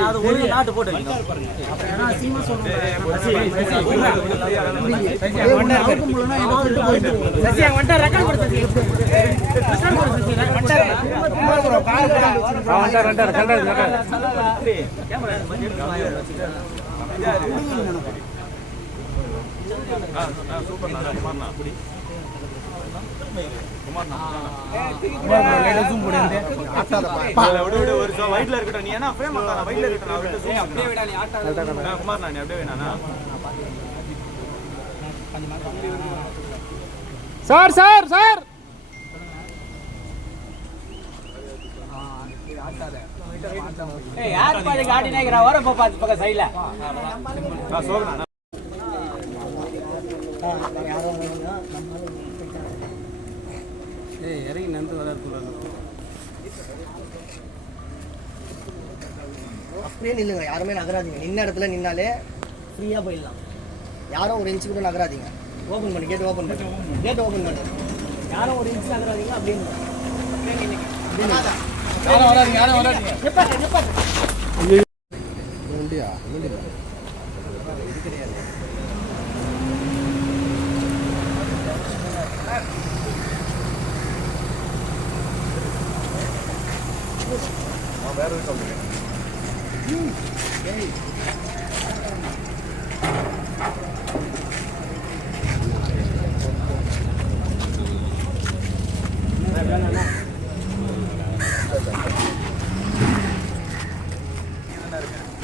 அது ஒரு நாட்டு போட்டு வைக்கணும். கேமரா கொஞ்சம் எடுத்து விடு, விடு, ஒரு நிமிஷம் white ல இருக்கட்டும். நீ என்ன frame ஆக்காத, white ல இருக்கட்டும். குமார் நான் அப்படியே வேணாண்ணா சார் சார் சார் யார் பாதி காட்டி நினைக்கிறா வர பாத்து பக்கம் சைடுல ஆ, சோகனா அப்படியே நில்லுங்க. யாருமே நகராதீங்க. நின்ன இடத்துல நின்னாலே ஃப்ரீயாக போயிடலாம். யாரும் ஒரு இன்ச்சு கூட நகராதீங்க. ஓப்பன் பண்ணு. கேட் ஓப்பன் பண்ணு. கேட் ஓப்பன் பண்ணு. யாரும் ஒரு இன்ச்சு நகராதீங்க அப்படியே. யாரும் வராதீங்க. யாரும் வராதீங்க. நிப்பாட்டு,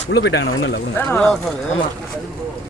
உள்ள போயிட்டாங்கண்ணா ஒன்றும் இல்லை ஒன்றும்